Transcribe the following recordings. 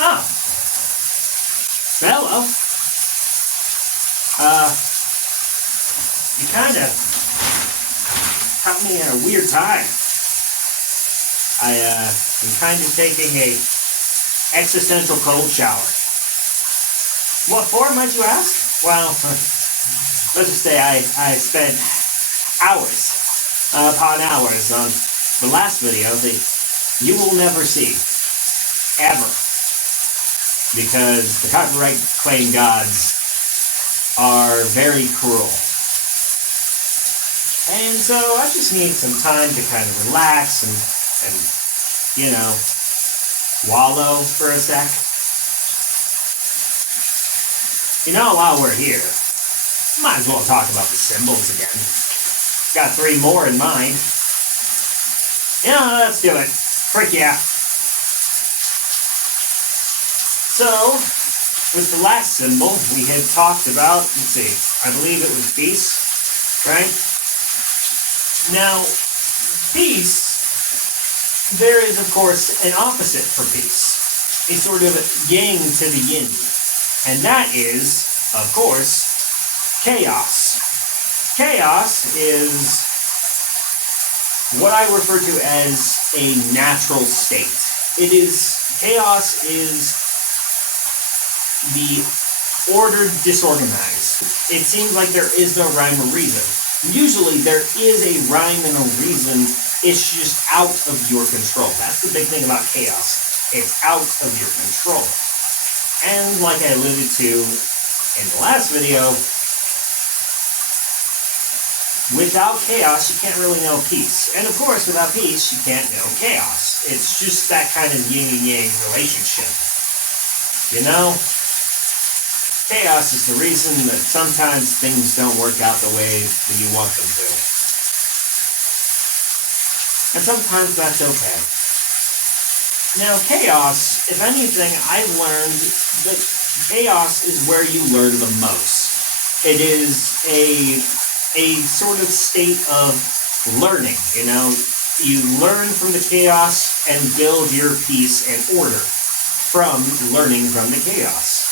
Oh. Hello. You kind of caught me at a weird time. I'm kind of taking a existential cold shower. What for, might you ask? Well, let's just say I spent hours upon hours on the last video that you will never see, ever, because the copyright claim gods are very cruel. And so I just need some time to kind of relax and you know, wallow for a sec. You know, while we're here, might as well talk about the symbols again. Got 3 more in mind. You know, let's do it. Frick yeah. So, with the last symbol, we had talked about, let's see, I believe it was peace, right? Now, peace, there is, of course, an opposite for peace. A sort of yang to the yin. And that is, of course, chaos. Chaos is what I refer to as a natural state. Chaos is the ordered disorganized. It seems like there is no rhyme or reason. Usually there is a rhyme and a reason, it's just out of your control. That's the big thing about chaos. It's out of your control. And like I alluded to in the last video, without chaos, you can't really know peace. And of course, without peace, you can't know chaos. It's just that kind of yin and yang relationship. You know? Chaos is the reason that sometimes things don't work out the way that you want them to. And sometimes that's okay. Now, chaos, if anything, I've learned that chaos is where you learn the most. It is a sort of state of learning, you know? You learn from the chaos and build your peace and order from learning from the chaos.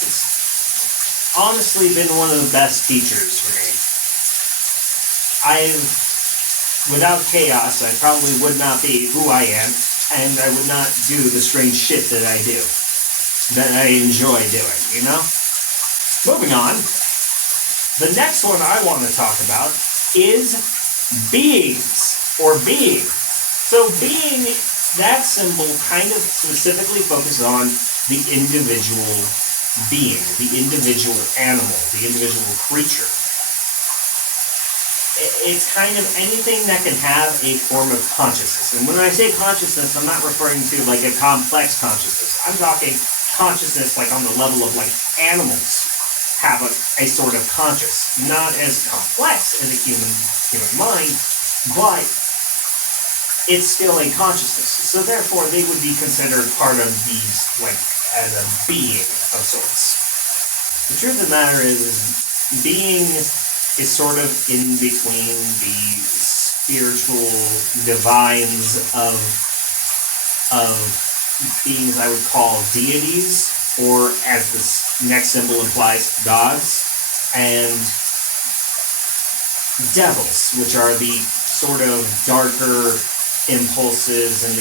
It's honestly been one of the best teachers for me. Without chaos, I probably would not be who I am, and I would not do the strange shit that I do, that I enjoy doing, you know? Moving on, the next one I want to talk about is beings, or being. So being, that symbol kind of specifically focuses on the individual being, the individual animal, the individual creature. It's kind of anything that can have a form of consciousness. And when I say consciousness, I'm not referring to like a complex consciousness. I'm talking consciousness like on the level of like animals have a sort of conscious. Not as complex as a human mind, but it's still a consciousness. So therefore they would be considered part of these, like, as a being of sorts. The truth of the matter is being is sort of in between the spiritual divines of beings I would call deities, or as this next symbol implies, gods, and devils, which are the sort of darker impulses, and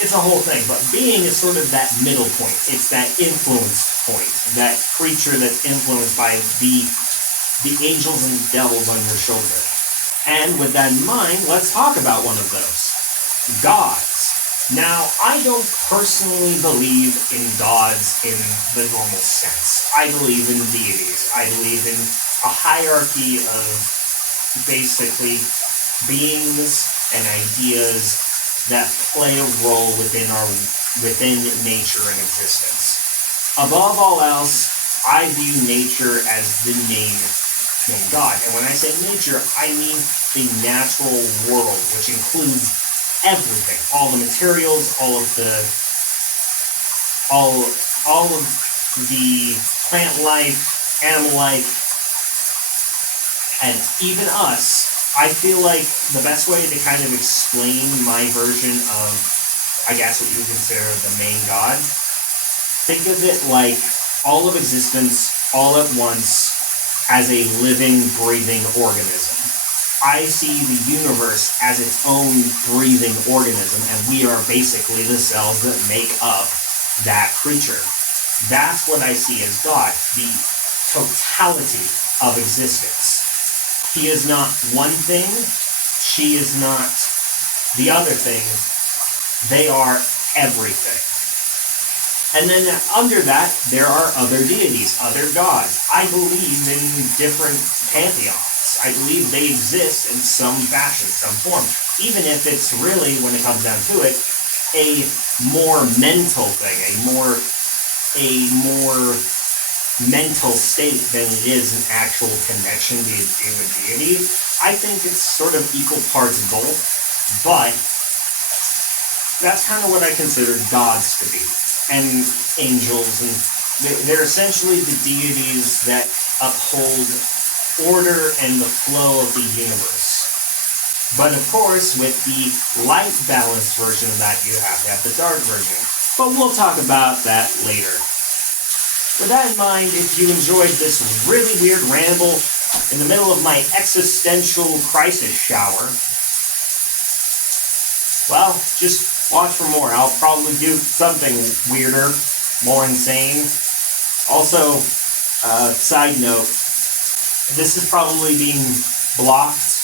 it's a whole thing. But being is sort of that middle point. It's that influenced point, that creature that's influenced by the angels and devils on your shoulder. And with that in mind, let's talk about one of those, gods. Now, I don't personally believe in gods in the normal sense. I believe in deities. I believe in a hierarchy of basically beings and ideas that play a role within nature and existence. Above all else, I view nature as the main God. And when I say nature, I mean the natural world, which includes everything, all the materials, all of the plant life, animal life, and even us. I feel like the best way to kind of explain my version of, I guess what you consider the main God. Think of it like all of existence, all at once, as a living, breathing organism. I see the universe as its own breathing organism, and we are basically the cells that make up that creature. That's what I see as God, the totality of existence. He is not one thing, she is not the other thing, they are everything. And then under that, there are other deities, other gods. I believe in different pantheons. I believe they exist in some fashion, some form. Even if it's really, when it comes down to it, a more mental thing, a more mental state than it is an actual connection to a deity. I think it's sort of equal parts both, but that's kind of what I consider gods to be. And angels, and they're essentially the deities that uphold order and the flow of the universe. But of course, with the light balanced version of that, you have to have the dark version. But we'll talk about that later. With that in mind, if you enjoyed this really weird ramble in the middle of my existential crisis shower, well, just watch for more. I'll probably do something weirder, more insane. Also, side note, this is probably being blocked.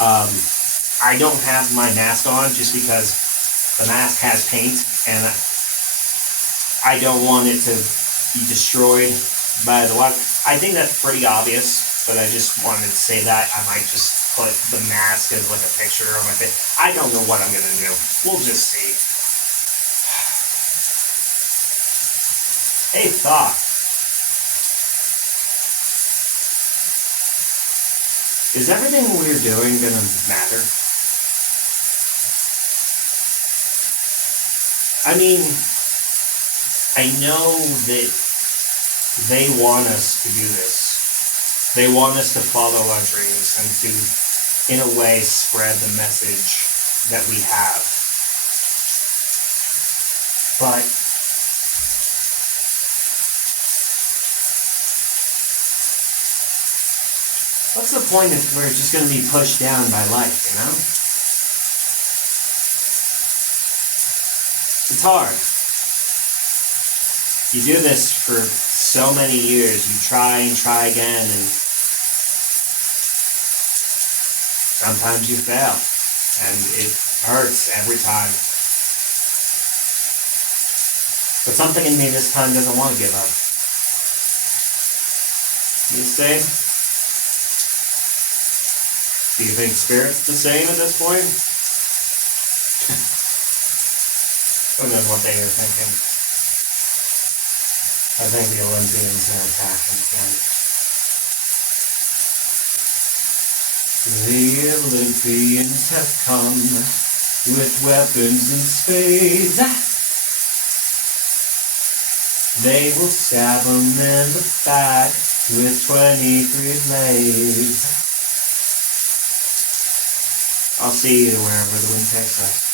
I don't have my mask on just because the mask has paint and I don't want it to be destroyed by the water. I think that's pretty obvious, but I just wanted to say that. I might just put the mask as like a picture on my face. I don't know what I'm going to do. We'll just see. Hey, thought. Is everything we're doing going to matter? I mean, I know that they want us to do this. They want us to follow our dreams and to, in a way, spread the message that we have. But what's the point if we're just going to be pushed down by life, you know? It's hard. You do this for so many years. You try and try again, and sometimes you fail. And it hurts every time. But something in me this time doesn't want to give up. You say? Do you think Spirit's the same at this point? Who knows what they are thinking? I think the Olympians are attacking again. The Olympians have come with weapons and spades. They will stab them in the back with 23 blades. I'll see you wherever the wind takes us.